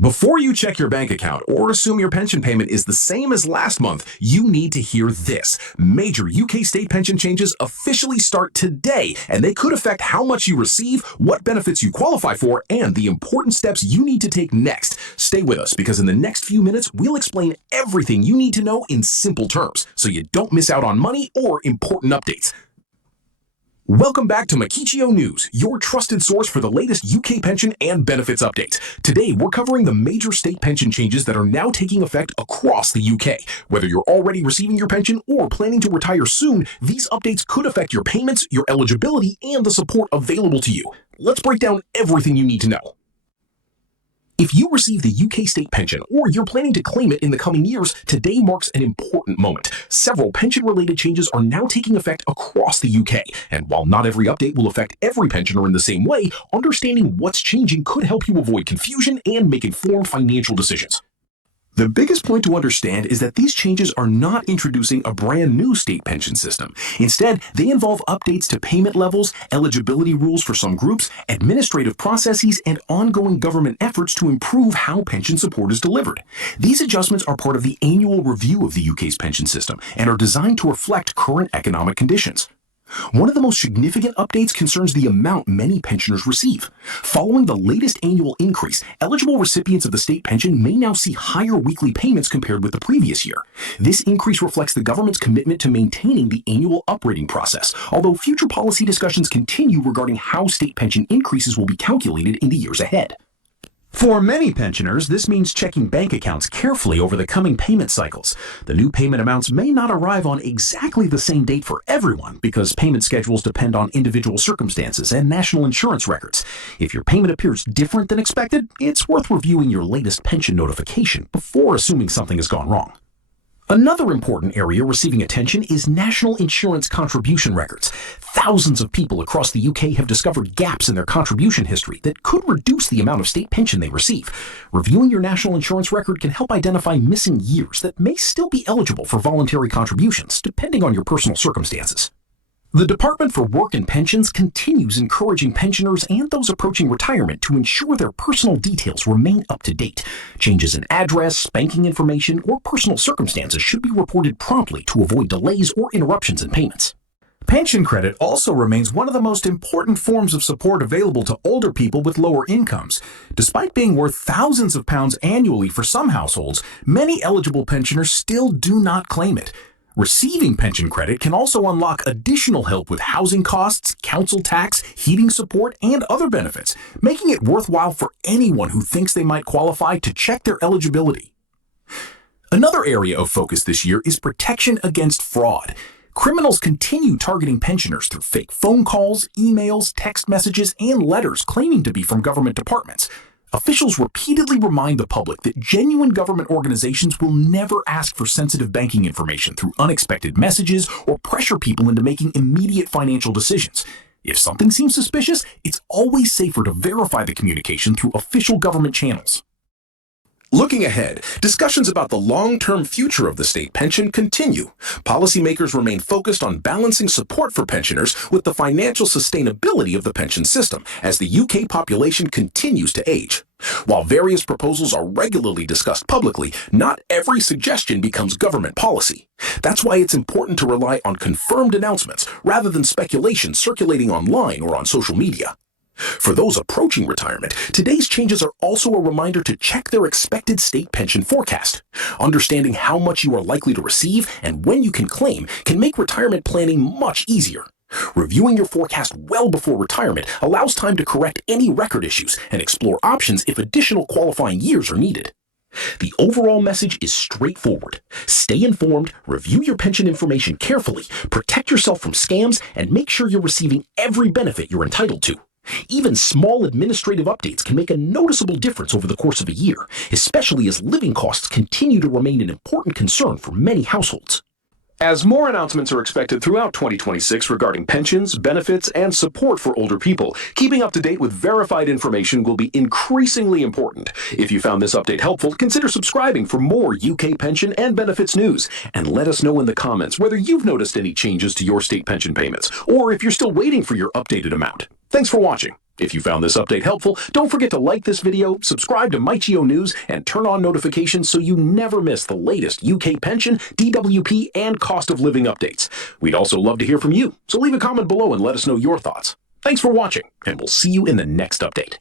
Before you check your bank account or assume your pension payment is the same as last month, you need to hear this. Major UK state pension changes officially start today, and they could affect how much you receive, what benefits you qualify for, and the important steps you need to take next. Stay with us because in the next few minutes, we'll explain everything you need to know in simple terms so you don't miss out on money or important updates. Welcome back to Makichio News, your trusted source for the latest UK pension and benefits updates. Today, we're covering the major state pension changes that are now taking effect across the UK. Whether you're already receiving your pension or planning to retire soon, these updates could affect your payments, your eligibility, and the support available to you. Let's break down everything you need to know. If you receive the UK state pension or you're planning to claim it in the coming years, today marks an important moment. Several pension-related changes are now taking effect across the UK, and while not every update will affect every pensioner in the same way, understanding what's changing could help you avoid confusion and make informed financial decisions. The biggest point to understand is that these changes are not introducing a brand new state pension system. Instead, they involve updates to payment levels, eligibility rules for some groups, administrative processes, and ongoing government efforts to improve how pension support is delivered. These adjustments are part of the annual review of the UK's pension system and are designed to reflect current economic conditions. One of the most significant updates concerns the amount many pensioners receive. Following the latest annual increase, eligible recipients of the state pension may now see higher weekly payments compared with the previous year. This increase reflects the government's commitment to maintaining the annual uprating process, although future policy discussions continue regarding how state pension increases will be calculated in the years ahead. For many pensioners, this means checking bank accounts carefully over the coming payment cycles. The new payment amounts may not arrive on exactly the same date for everyone because payment schedules depend on individual circumstances and national insurance records. If your payment appears different than expected, it's worth reviewing your latest pension notification before assuming something has gone wrong. Another important area receiving attention is national insurance contribution records. Thousands of people across the UK have discovered gaps in their contribution history that could reduce the amount of state pension they receive. Reviewing your national insurance record can help identify missing years that may still be eligible for voluntary contributions, depending on your personal circumstances. The Department for Work and Pensions continues encouraging pensioners and those approaching retirement to ensure their personal details remain up to date. Changes in address, banking information, or personal circumstances should be reported promptly to avoid delays or interruptions in payments. Pension credit also remains one of the most important forms of support available to older people with lower incomes. Despite being worth thousands of pounds annually for some households, many eligible pensioners still do not claim it. Receiving pension credit can also unlock additional help with housing costs, council tax, heating support, and other benefits, making it worthwhile for anyone who thinks they might qualify to check their eligibility. Another area of focus this year is protection against fraud. Criminals continue targeting pensioners through fake phone calls, emails, text messages, and letters claiming to be from government departments. Officials repeatedly remind the public that genuine government organizations will never ask for sensitive banking information through unexpected messages or pressure people into making immediate financial decisions. If something seems suspicious, it's always safer to verify the communication through official government channels. Looking ahead, discussions about the long-term future of the state pension continue. Policymakers remain focused on balancing support for pensioners with the financial sustainability of the pension system as the UK population continues to age. While various proposals are regularly discussed publicly, not every suggestion becomes government policy. That's why it's important to rely on confirmed announcements rather than speculation circulating online or on social media. For those approaching retirement, today's changes are also a reminder to check their expected state pension forecast. Understanding how much you are likely to receive and when you can claim can make retirement planning much easier. Reviewing your forecast well before retirement allows time to correct any record issues and explore options if additional qualifying years are needed. The overall message is straightforward. Stay informed, review your pension information carefully, protect yourself from scams, and make sure you're receiving every benefit you're entitled to. Even small administrative updates can make a noticeable difference over the course of a year, especially as living costs continue to remain an important concern for many households. As more announcements are expected throughout 2026 regarding pensions, benefits, and support for older people, keeping up to date with verified information will be increasingly important. If you found this update helpful, consider subscribing for more UK pension and benefits news, and let us know in the comments whether you've noticed any changes to your state pension payments, or if you're still waiting for your updated amount. Thanks for watching. If you found this update helpful, don't forget to like this video, subscribe to MyGeo News, and turn on notifications so you never miss the latest UK pension, DWP, and cost of living updates. We'd also love to hear from you, so leave a comment below and let us know your thoughts. Thanks for watching, and we'll see you in the next update.